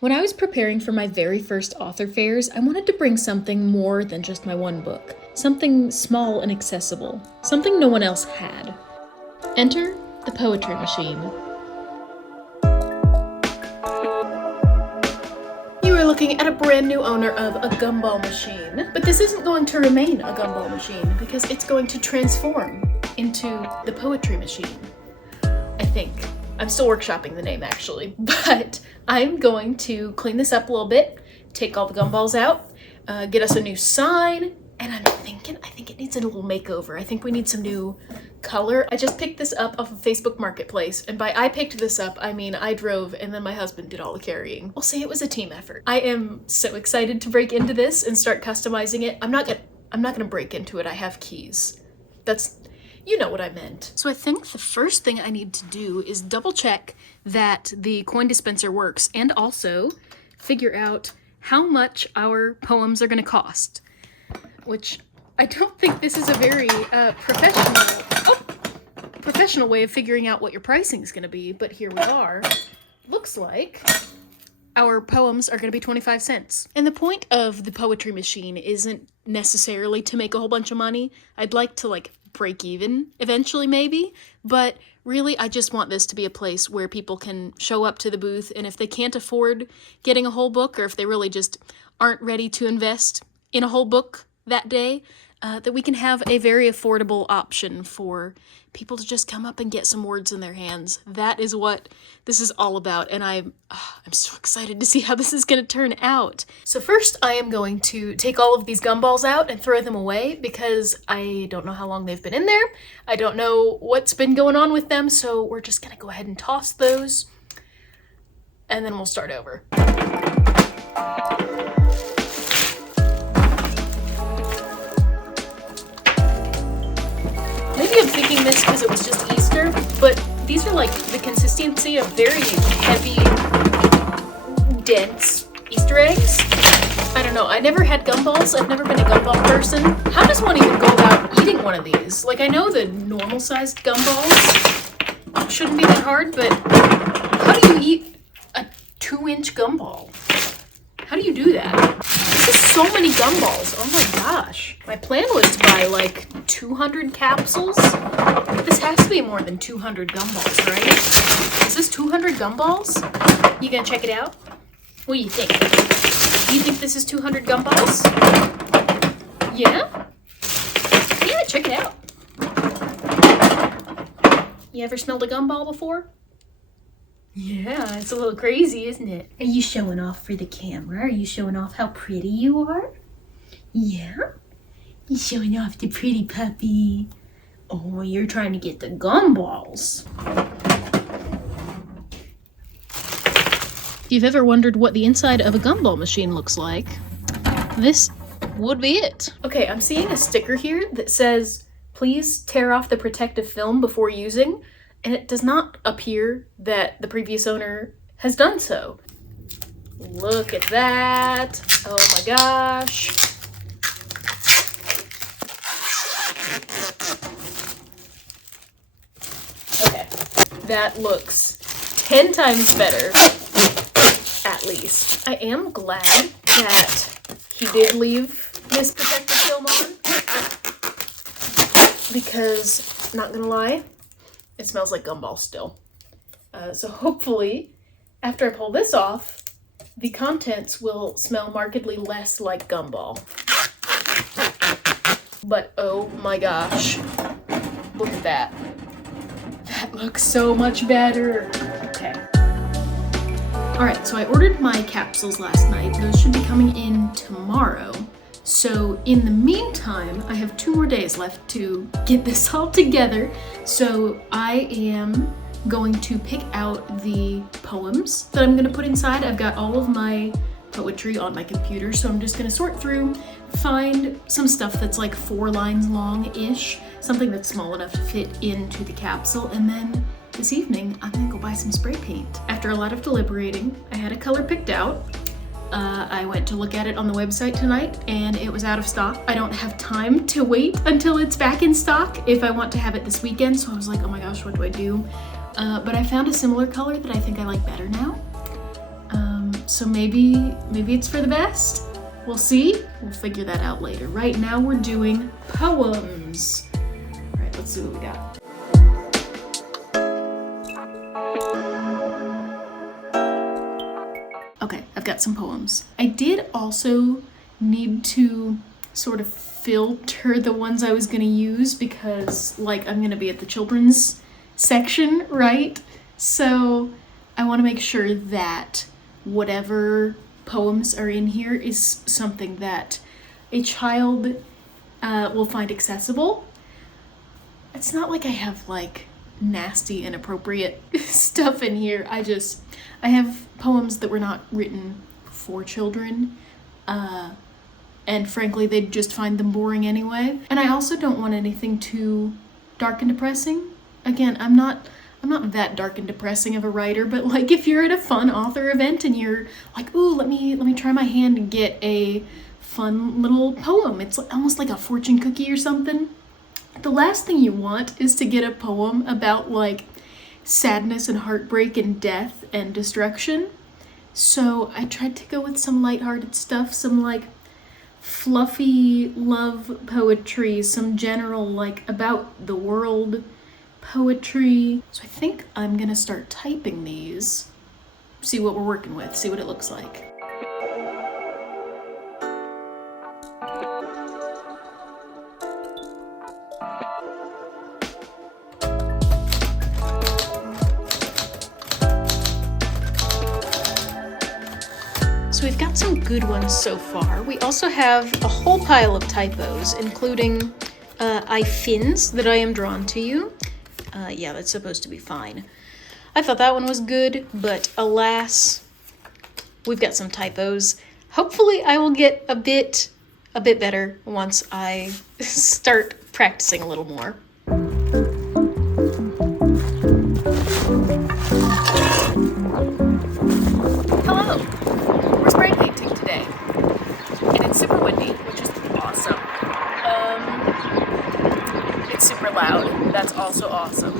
When I was preparing for my very first author fairs, I wanted to bring something more than just my one book. Something small and accessible. Something no one else had. Enter the poetry machine. You are looking at a brand new owner of a gumball machine. But this isn't going to remain a gumball machine because it's going to transform into the poetry machine. I think. I'm still workshopping the name actually, but I'm going to clean this up a little bit, take all the gumballs out, get us a new sign, and I think it needs a little makeover. I think we need some new color. I just picked this up off of Facebook Marketplace, and by I picked this up, I mean I drove and then my husband did all the carrying. I'll say it was a team effort. I am so excited to break into this and start customizing it. I'm not gonna break into it. I have keys. You know what I meant. So I think the first thing I need to do is double check that the coin dispenser works and also figure out how much our poems are going to cost, which I don't think this is a very professional way of figuring out what your pricing is going to be, but here we are. Looks like our poems are going to be 25 cents. And the point of the poetry machine isn't necessarily to make a whole bunch of money. I'd like to break even eventually maybe, but really I just want this to be a place where people can show up to the booth, and if they can't afford getting a whole book, or if they really just aren't ready to invest in a whole book that day, that we can have a very affordable option for people to just come up and get some words in their hands. That is what this is all about, and I'm so excited to see how this is going to turn out. So first I am going to take all of these gumballs out and throw them away because I don't know how long they've been in there. I don't know what's been going on with them, so we're just going to go ahead and toss those, and then we'll start over. I'm thinking this because it was just Easter, but these are like the consistency of very heavy, dense Easter eggs. I don't know, I never had gumballs. I've never been a gumball person. How does one even go about eating one of these? I know the normal sized gumballs shouldn't be that hard, but how do you eat a 2-inch gumball? How do you do that? This is so many gumballs. Oh my gosh. My plan was to buy 200 capsules. This has to be more than 200 gumballs, right? Is this 200 gumballs? You gonna check it out? What do you think? Do you think this is 200 gumballs? Yeah? Yeah, check it out. You ever smelled a gumball before? Yeah, it's a little crazy, isn't it? Are you showing off for the camera? Are you showing off how pretty you are? Yeah? You showing off the pretty puppy. Oh, you're trying to get the gumballs. If you've ever wondered what the inside of a gumball machine looks like, this would be it. Okay, I'm seeing a sticker here that says, please tear off the protective film before using. And it does not appear that the previous owner has done so. Look at that. Oh my gosh. Okay, that looks 10 times better, at least. I am glad that he did leave this protective film on, because, not gonna lie, it smells like gumball still. So hopefully, after I pull this off, the contents will smell markedly less like gumball. But oh my gosh, look at that. That looks so much better. Okay. Alright, so I ordered my capsules last night. Those should be coming in tomorrow. So in the meantime, I have 2 more days left to get this all together. So I am going to pick out the poems that I'm going to put inside. I've got all of my poetry on my computer, so I'm just going to sort through, find some stuff that's 4 lines long-ish, something that's small enough to fit into the capsule, and then this evening I'm going to go buy some spray paint. After a lot of deliberating, I had a color picked out. I went to look at it on the website tonight and it was out of stock. I don't have time to wait until it's back in stock if I want to have it this weekend, so I was like, oh my gosh, what do I do? But I found a similar color that I think I like better now. So maybe it's for the best? We'll see. We'll figure that out later. Right now we're doing poems. All right, let's see what we got. Okay, I've got some poems. I did also need to sort of filter the ones I was gonna use because like I'm gonna be at the children's section, right? So I wanna make sure that whatever poems are in here is something that a child will find accessible. It's not like I have like nasty, inappropriate stuff in here. I have poems that were not written for children, and frankly, they'd just find them boring anyway. And I also don't want anything too dark and depressing. Again, I'm not that dark and depressing of a writer, but like if you're at a fun author event and you're like, ooh, let me try my hand and get a fun little poem. It's almost like a fortune cookie or something. The last thing you want is to get a poem about like sadness and heartbreak and death and destruction. So I tried to go with some lighthearted stuff, some like fluffy love poetry, some general like about the world poetry. So I think I'm gonna start typing these, see what we're working with, see what it looks like. So we've got some good ones so far. We also have a whole pile of typos, including I fins that I am drawn to you. Yeah, that's supposed to be fine. I thought that one was good, but alas, we've got some typos. Hopefully I will get a bit better once I start practicing a little more. Hello! We're spray painting today, and it's super windy, which is awesome. It's super loud. That's also awesome.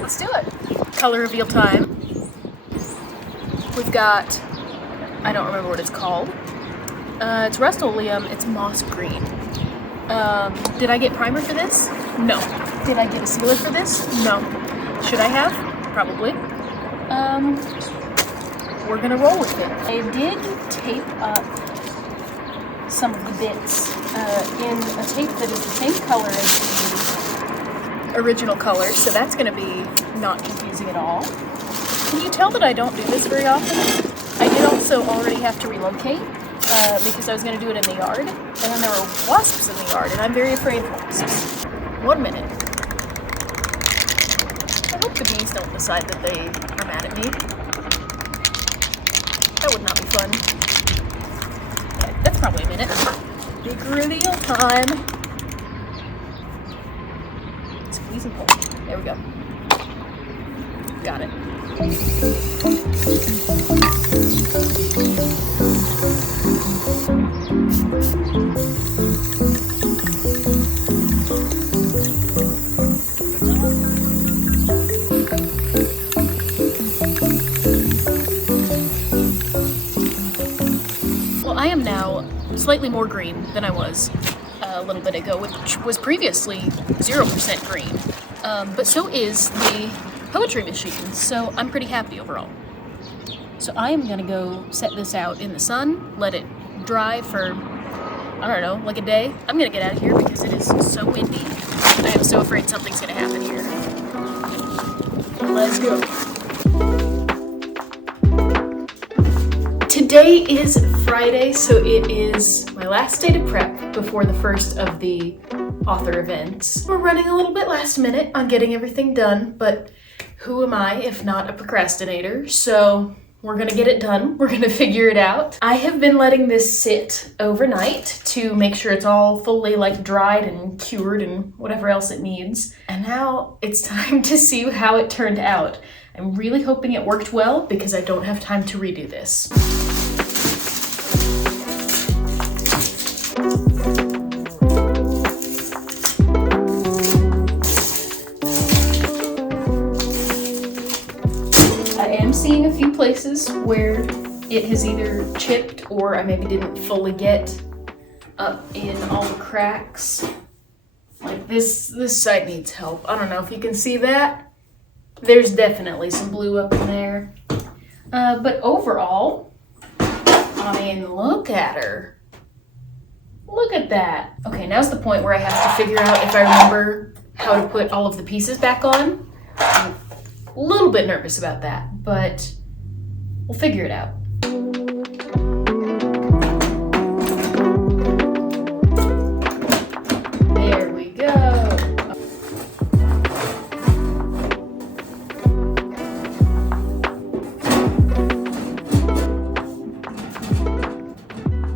Let's do it. Color reveal time. We've got, I don't remember what it's called. It's Rust-Oleum. It's moss green. Did I get primer for this? No. Did I get a sealer for this? No. Should I have? Probably. We're gonna roll with it. I did tape up some of the bits in a tape that is the same color as the original color, so that's going to be not confusing at all. Can you tell that I don't do this very often? I did also already have to relocate because I was going to do it in the yard, and then there were wasps in the yard, and I'm very afraid of wasps. 1 minute. I hope the bees don't decide that they are mad at me. That would not be fun. Okay, that's probably a minute. Big reveal time. Squeeze and pull. There we go. Got it. Well, I am now slightly more green than I was a little bit ago, which was previously 0% green. But so is the poetry machine, so I'm pretty happy overall. So I am gonna go set this out in the sun, let it dry for, I don't know, like a day. I'm gonna get out of here because it is so windy. I am so afraid something's gonna happen here. Let's go. Today is Friday, so it is my last day to prep before the first of the author events. We're running a little bit last minute on getting everything done, but who am I if not a procrastinator? So we're gonna get it done. We're gonna figure it out. I have been letting this sit overnight to make sure it's all fully like dried and cured and whatever else it needs. And now it's time to see how it turned out. I'm really hoping it worked well because I don't have time to redo this. Seeing a few places places where it has either chipped or I maybe didn't fully get up in all the cracks. Like this side needs help. I don't know if you can see that. There's definitely some blue up in there. But overall, I mean, look at her. Look at that. Okay, now's the point where I have to figure out if I remember how to put all of the pieces back on. I'm a little bit nervous about that, but we'll figure it out. There we go.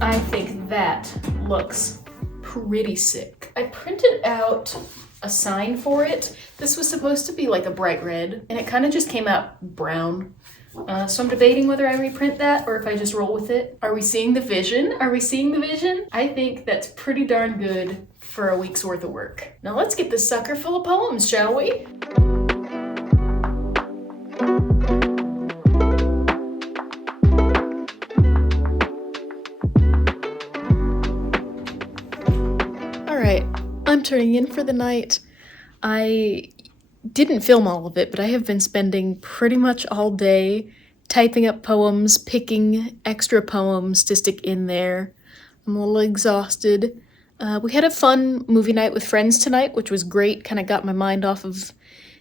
I think that looks pretty sick. I printed out a sign for it. This was supposed to be like a bright red, and it kind of just came out brown. So I'm debating whether I reprint that or if I just roll with it. Are we seeing the vision? Are we seeing the vision? I think that's pretty darn good for a week's worth of work. Now let's get this sucker full of poems, shall we? I'm turning in for the night. I didn't film all of it, but I have been spending pretty much all day typing up poems, picking extra poems to stick in there. I'm a little exhausted. We had a fun movie night with friends tonight, which was great. Kind of got my mind off of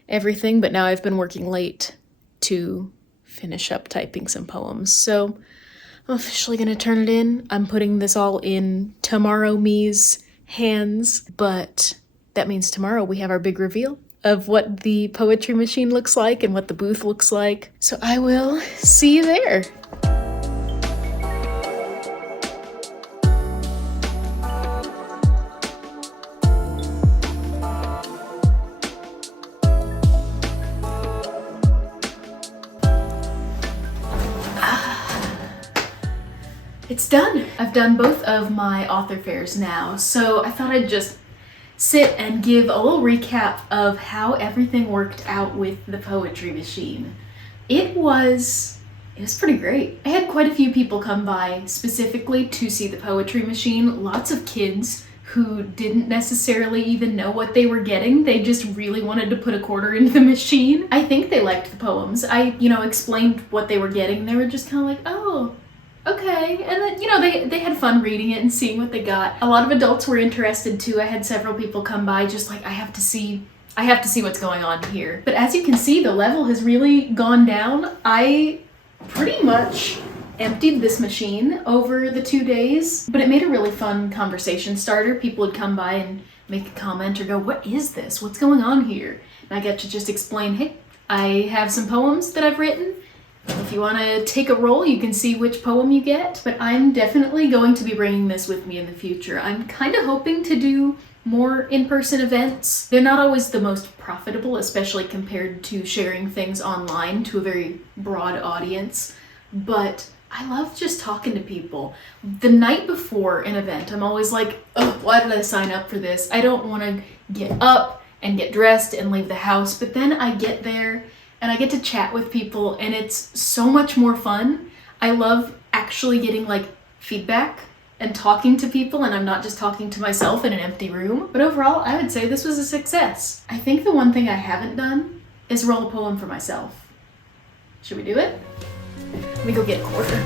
everything, but now I've been working late to finish up typing some poems. So I'm officially gonna turn it in. I'm putting this all in tomorrow me's hands, but that means tomorrow we have our big reveal of what the poetry machine looks like and what the booth looks like. So I will see you there. It's done. I've done both of my author fairs now, so I thought I'd just sit and give a little recap of how everything worked out with the poetry machine. It was pretty great. I had quite a few people come by specifically to see the poetry machine. Lots of kids who didn't necessarily even know what they were getting. They just really wanted to put a quarter into the machine. I think they liked the poems. I, explained what they were getting. They were just kind of like, oh, okay. And then, they had fun reading it and seeing what they got. A lot of adults were interested too. I had several people come by just like, I have to see what's going on here. But as you can see, the level has really gone down. I pretty much emptied this machine over the 2 days, but it made a really fun conversation starter. People would come by and make a comment or go, what is this? What's going on here? And I get to just explain, hey, I have some poems that I've written. If you want to take a roll, you can see which poem you get, but I'm definitely going to be bringing this with me in the future. I'm kind of hoping to do more in-person events. They're not always the most profitable, especially compared to sharing things online to a very broad audience, but I love just talking to people. The night before an event, I'm always like, oh, why did I sign up for this? I don't want to get up and get dressed and leave the house, but then I get there and I get to chat with people and it's so much more fun. I love actually getting feedback and talking to people, and I'm not just talking to myself in an empty room. But overall, I would say this was a success. I think the one thing I haven't done is roll a poem for myself. Should we do it? Let me go get a quarter.